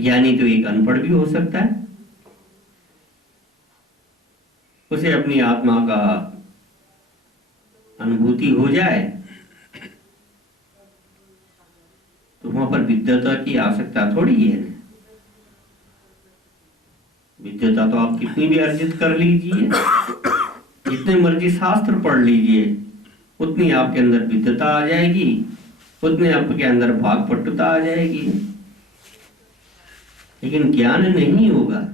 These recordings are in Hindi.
ज्ञानी तो एक अनपढ़ भी हो सकता है, उसे अपनी आत्मा का अनुभूति हो जाए तो वहां पर विद्वता की आवश्यकता थोड़ी है। विद्वता तो आप कितनी भी अर्जित कर लीजिए, जितने मर्जी शास्त्र पढ़ लीजिए, उतनी आपके अंदर विद्वता आ जाएगी, उतने आपके अंदर भागपटुता आ जाएगी, लेकिन ज्ञान नहीं होगा।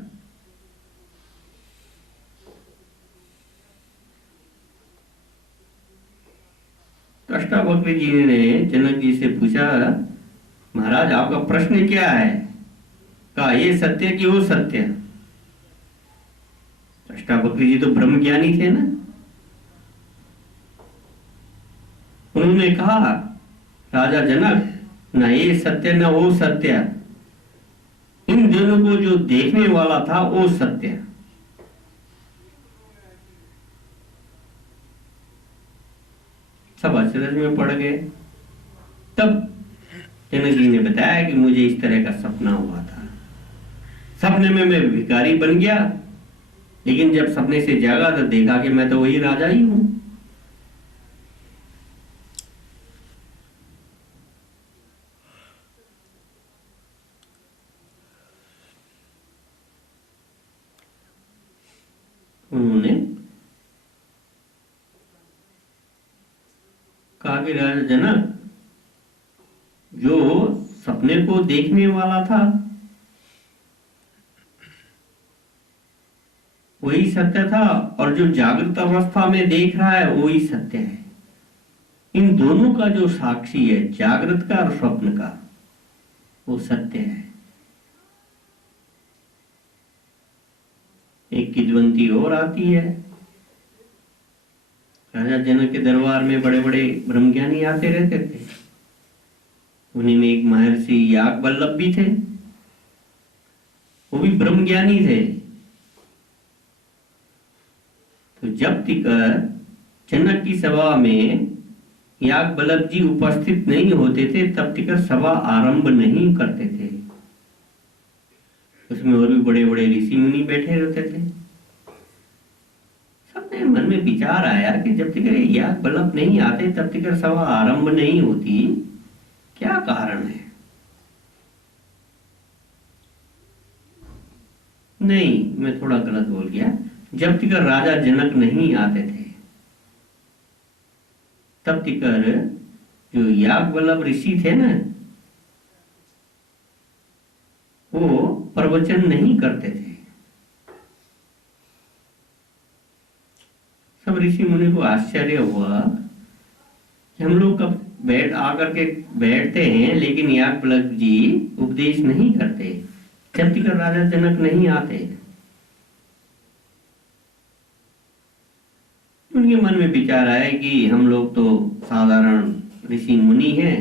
अष्टावक्र जी ने जनक जी से पूछा, महाराज आपका प्रश्न क्या है? कहा ये सत्य कि वो सत्य? अष्टावक्र जी तो ब्रह्म ज्ञानी थे ना। उन्होंने कहा, राजा जनक, ना ये सत्य ना वो सत्य, इन दोनों को जो देखने वाला था वो सत्य। सब अचरज में पड़ गए। तब जनक जी ने बताया कि मुझे इस तरह का सपना हुआ था। सपने में मैं भिखारी बन गया, लेकिन जब सपने से जागा तो देखा कि मैं तो वही राजा ही हूं। उन्होंने कहा कि राजा जनक, जो सपने को देखने वाला था वही सत्य था, और जो जागृत अवस्था में देख रहा है वही सत्य है। इन दोनों का जो साक्षी है, जागृत का और स्वप्न का, वो सत्य है। एक किद्वंती और आती है। राजा जनक के दरबार में बड़े बड़े ब्रह्मज्ञानी आते रहते थे। उन्हीं में एक महर्षि याज्ञवल्क्य भी थे, वो भी ब्रह्मज्ञानी थे। तो जब तक जनक की सभा में याज्ञवल्क्य जी उपस्थित नहीं होते थे, तब तक सभा आरंभ नहीं करते थे। उसमें और भी बड़े बड़े ऋषि मुनि बैठे रहते थे। सबने मन में विचार आया कि जब तक याज्ञवल्क्य नहीं आते तब तक सभा आरंभ नहीं होती, क्या कारण है? नहीं, मैं थोड़ा गलत बोल गया। जब तक राजा जनक नहीं आते थे तब तक जो याज्ञवल्क्य ऋषि थे ना, वो प्रवचन नहीं करते थे। सब ऋषि मुनि को आश्चर्य हुआ कि हम लोग कब बैठ आकर के बैठते हैं, लेकिन याज्ञवल्क्य जी उपदेश नहीं करते जब तक राजा जनक नहीं आते। उनके मन में विचार आया कि हम लोग तो साधारण ऋषि मुनि हैं,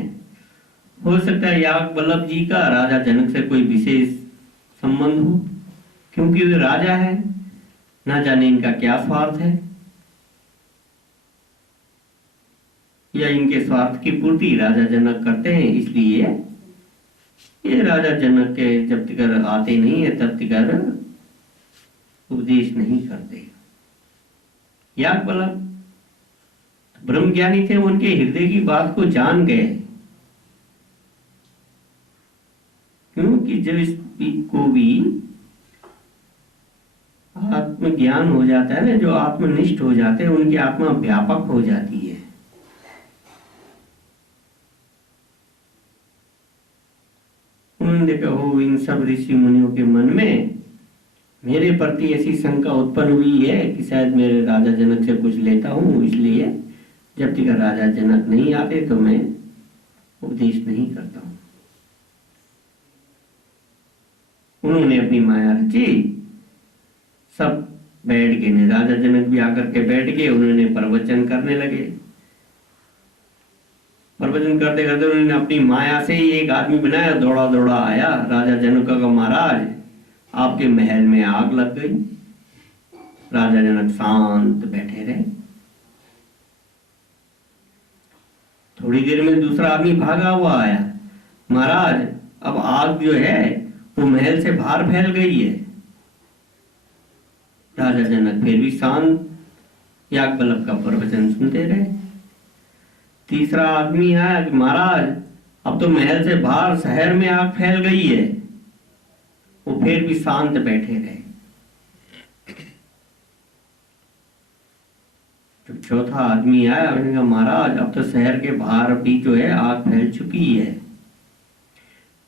हो सकता है याज्ञवल्क्य जी का राजा जनक से कोई विशेष संबंध हो, क्योंकि वे राजा है, ना जाने इनका क्या स्वार्थ है, या इनके स्वार्थ की पूर्ति राजा जनक करते हैं, इसलिए ये राजा जनक के जब तक आते नहीं है तब तक उपदेश नहीं करते। याज्ञवल्क्य ब्रह्मज्ञानी थे, उनके हृदय की बात को जान गए। क्योंकि जब को भी आत्मज्ञान हो जाता है ना, जो आत्मनिष्ठ हो जाते हैं, उनकी आत्मा व्यापक हो जाती है। उन्होंने देखा, हो इन सब ऋषि मुनियों के मन में मेरे प्रति ऐसी शंका उत्पन्न हुई है कि शायद मेरे राजा जनक से कुछ लेता हूं, इसलिए जब तक राजा जनक नहीं आते तो मैं उपदेश नहीं करता हूं। उन्होंने अपनी माया रची, सब बैठ गए, राजा जनक भी आकर के बैठ गए। उन्होंने प्रवचन करने लगे। प्रवचन करते करते उन्होंने अपनी माया से ही एक आदमी बनाया, दौड़ा दौड़ा आया। राजा जनक का, महाराज आपके महल में आग लग गई। राजा जनक शांत बैठे रहे। थोड़ी देर में दूसरा आदमी भागा हुआ आया, महाराज अब आग जो है वो महल से बाहर फैल गई है। राजा जनक फिर भी शांत याज्ञवल्क्य का प्रवचन सुनते रहे। तीसरा आदमी आया कि महाराज अब तो महल से बाहर शहर में आग फैल गई है। वो फिर भी शांत बैठे रहे। तो चौथा आदमी आया, उसने कहा महाराज अब तो शहर के बाहर भी जो है आग फैल चुकी है।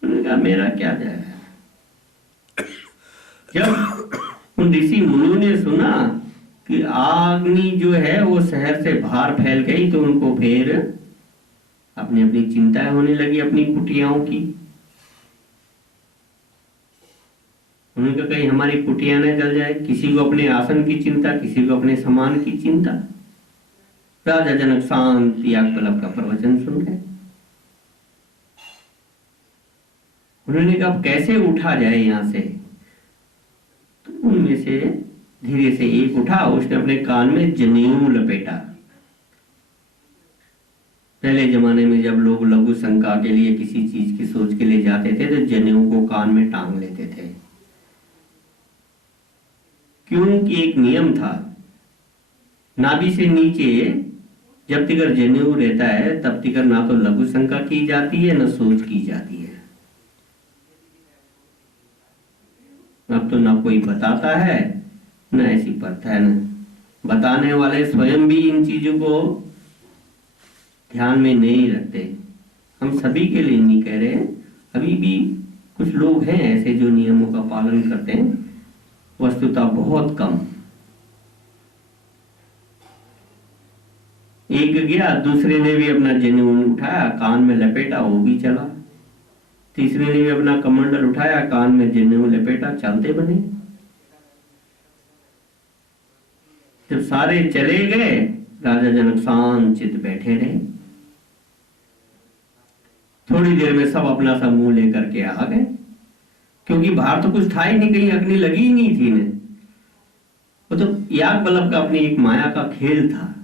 उन्होंने कहा मेरा क्या जाएगा। जब उन ऋषि मुनियों ने सुना कि अग्नि जो है वो शहर से बाहर फैल गई, तो उनको फिर अपनी अपनी चिंताएं होने लगी, अपनी कुटियाओं की। उन्होंने कहा कहीं हमारी कुटिया न जल जाए। किसी को अपने आसन की चिंता, किसी को अपने सामान की चिंता। राजा जनक शांत याज्ञवल्क्य का प्रवचन सुन रहे। उन्होंने कहा अब कैसे उठा जाए यहां से। तो उनमें से धीरे से एक उठा, उसने अपने कान में जनेऊ लपेटा। पहले जमाने में जब लोग लघु शंका के लिए किसी चीज की सोच के लिए जाते थे तो जनेऊ को कान में टांग लेते थे, क्योंकि एक नियम था, नाभि से नीचे जब तक जनेऊ रहता है तब तक ना तो लघु शंका की जाती है न सोच की जाती है। अब तो ना कोई बताता है न ऐसी प्रथा है, न बताने वाले स्वयं भी इन चीजों को ध्यान में नहीं रखते। हम सभी के लिए नहीं कह रहे, अभी भी कुछ लोग हैं ऐसे जो नियमों का पालन करते हैं, वस्तुतः बहुत कम। एक गया, दूसरे ने भी अपना जनेऊ उठाया, कान में लपेटा, वो भी चला। तीसरे ने भी अपना कमंडल उठाया, कान में जनेऊ लपेटा, चलते बने। जब सारे चले गए, राजा जनक शांत चित बैठे रहे। थोड़ी देर में सब अपना सा मुंह लेकर के आ गए, क्योंकि बाहर तो कुछ था ही नहीं, कहीं अग्नि लगी ही नहीं थी। ने वो तो याज्ञवल्क्य का अपनी एक माया का खेल था।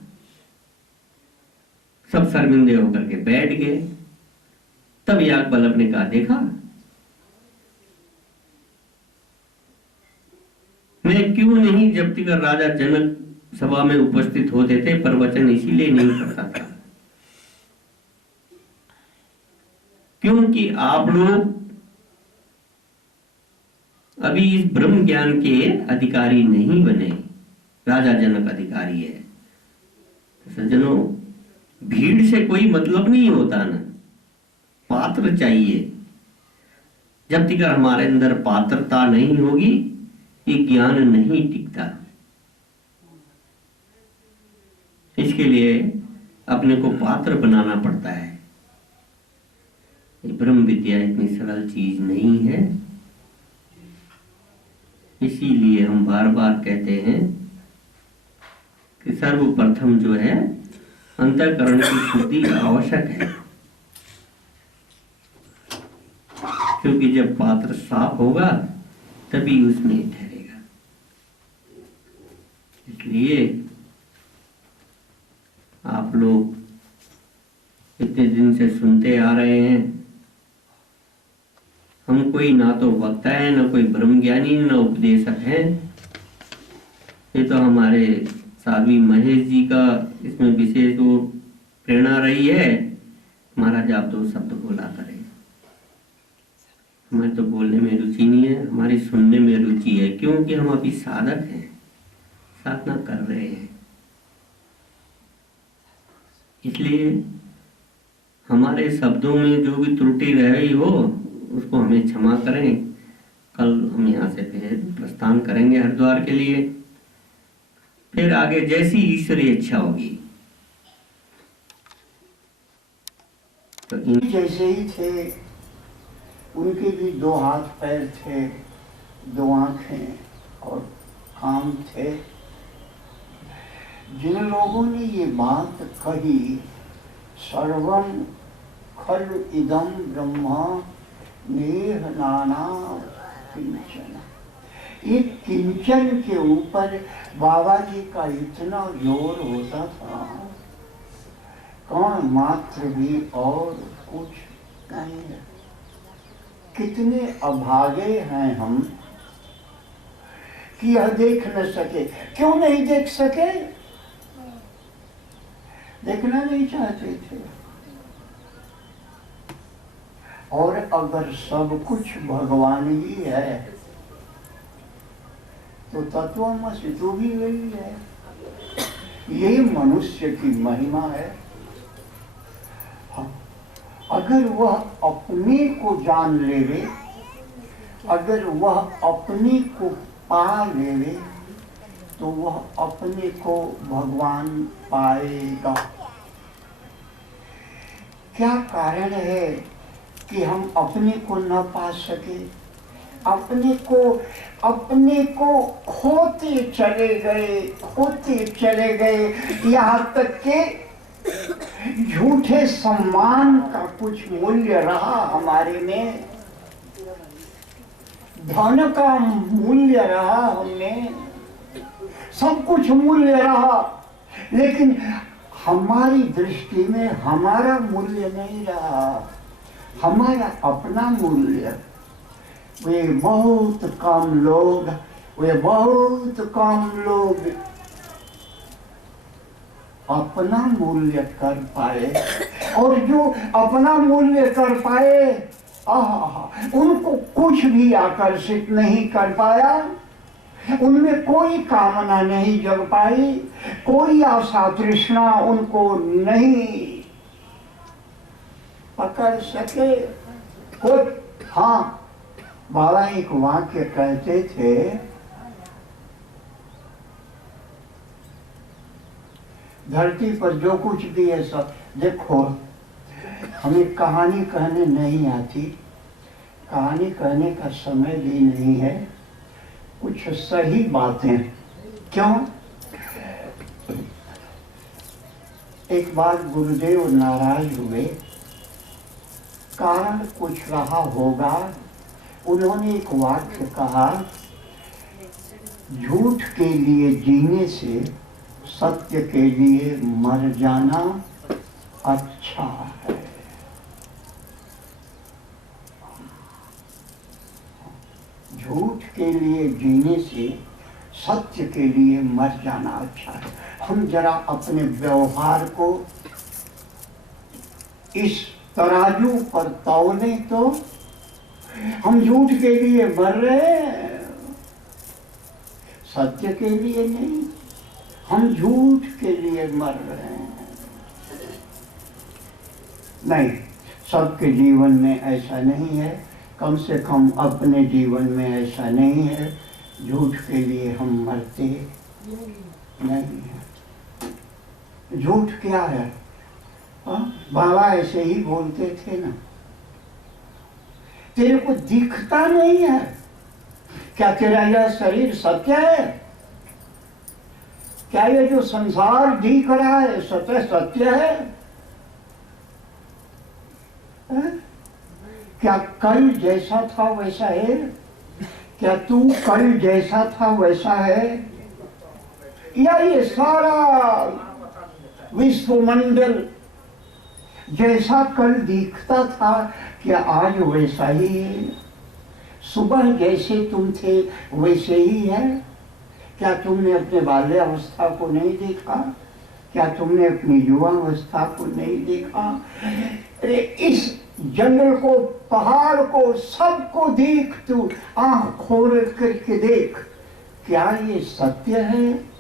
सब शर्मिंदे होकर के बैठ गए। तब याज्ञवल्क्य ने कहा देखा, मैं क्यों नहीं जब तक राजा जनक सभा में उपस्थित होते थे प्रवचन इसीलिए नहीं करता था, क्योंकि आप लोग अभी इस ब्रह्म ज्ञान के अधिकारी नहीं बने। राजा जनक अधिकारी है। सज्जनों, भीड़ से कोई मतलब नहीं होता ना, पात्र चाहिए। जब तक हमारे अंदर पात्रता नहीं होगी ये ज्ञान नहीं टिकता। इसके लिए अपने को पात्र बनाना पड़ता है। ये ब्रह्म विद्या इतनी सरल चीज नहीं है, इसीलिए हम बार बार कहते हैं कि सर्वप्रथम जो है अंतःकरण की शुद्धि आवश्यक है, क्योंकि जब पात्र साफ होगा तभी उसमें ठहरेगा। इसलिए आप लोग इतने दिन से सुनते आ रहे हैं, हम कोई ना तो वक्ता है, ना कोई ब्रह्मज्ञानी, ना उपदेशक है। ये तो हमारे साध्वी महेश जी का इसमें विशेष वो प्रेरणा रही है। महाराज आप दो शब्द बोला करें, हमें तो बोलने में रुचि नहीं है, हमारी सुनने में रुचि है, क्योंकि हम अभी साधक हैं, साधना कर रहे हैं। इसलिए हमारे शब्दों में जो भी त्रुटि रही हो उसको हमें क्षमा करें। कल हम यहाँ से फिर प्रस्थान करेंगे हरिद्वार के लिए, फिर आगे जैसी ईश्वरीय इच्छा होगी। तो जैसे ही थे, उनके भी दो हाथ पैर थे, दो आंखें और कान थे। जिन लोगों ने ये बात कही, सर्वं खलु इदं ब्रह्मा नेह नाना किंचन, ये किंचन के ऊपर बाबा जी का इतना जोर होता था, कौन मात्र भी और कुछ नहीं है। कितने अभागे हैं हम कि यह देख न सके। क्यों नहीं देख सके? देखना नहीं चाहते थे। और अगर सब कुछ भगवान ही है तो तत्वमसि तो भी वही है। यही मनुष्य की महिमा है। अगर वह अपने को जान लेवे, अगर वह अपने को पा लेवे, तो वह अपने को भगवान पाएगा। क्या कारण है कि हम अपने को न पा सके? अपने को खोते चले गए, यहाँ तक के झूठे सम्मान का कुछ मूल्य रहा हमारे में, धन का मूल्य रहा हमने, सब कुछ मूल्य रहा, लेकिन हमारी दृष्टि में हमारा मूल्य नहीं रहा, हमारा अपना मूल्य। वे बहुत कम लोग अपना मूल्य कर पाए, और जो अपना मूल्य कर पाए, उनको कुछ भी आकर्षित नहीं कर पाया, उनमें कोई कामना नहीं जग पाई, कोई आशा तृष्णा उनको नहीं पकड़ सके। हाँ, बाबा एक वाक्य कहते थे, धरती पर जो कुछ भी है सब देखो। हमें कहानी कहने नहीं आती, कहानी कहने का समय भी नहीं है, कुछ सही बातें। क्यों? एक बार गुरुदेव नाराज हुए, कारण कुछ रहा होगा। उन्होंने एक वाक्य कहा, झूठ के लिए जीने से सत्य के लिए मर जाना अच्छा है। झूठ के लिए जीने से सत्य के लिए मर जाना अच्छा है। हम जरा अपने व्यवहार को इस तराजू पर तौलें तो हम झूठ के लिए मर रहे हैं, सत्य के लिए नहीं। हम झूठ के लिए मर रहे हैं। नहीं, सबके जीवन में ऐसा नहीं है, कम से कम अपने जीवन में ऐसा नहीं है। झूठ के लिए हम मरते नहीं है। झूठ क्या है? बाबा ऐसे ही बोलते थे ना, तेरे को दिखता नहीं है क्या? तेरा यह शरीर सत्य है क्या? ये जो संसार दिख रहा है सत्य है? क्या कल जैसा था वैसा है? क्या तू कल जैसा था वैसा है? या ये सारा विश्वमंडल जैसा कल दिखता था क्या आज वैसा ही है? सुबह जैसे तुम थे वैसे ही है? क्या तुमने अपने बाल्यावस्था को नहीं देखा? क्या तुमने अपनी युवावस्था को नहीं देखा? अरे इस जंगल को, पहाड़ को, सबको देख, तू आंख खोल करके देख, क्या ये सत्य है?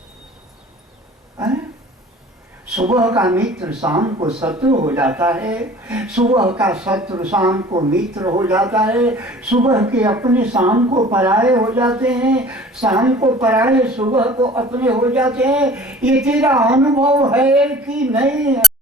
सुबह का मित्र शाम को शत्रु हो जाता है, सुबह का शत्रु शाम को मित्र हो जाता है, सुबह के अपने शाम को पराये हो जाते हैं, शाम को पराये सुबह को अपने हो जाते हैं। ये तेरा अनुभव है कि नहीं है?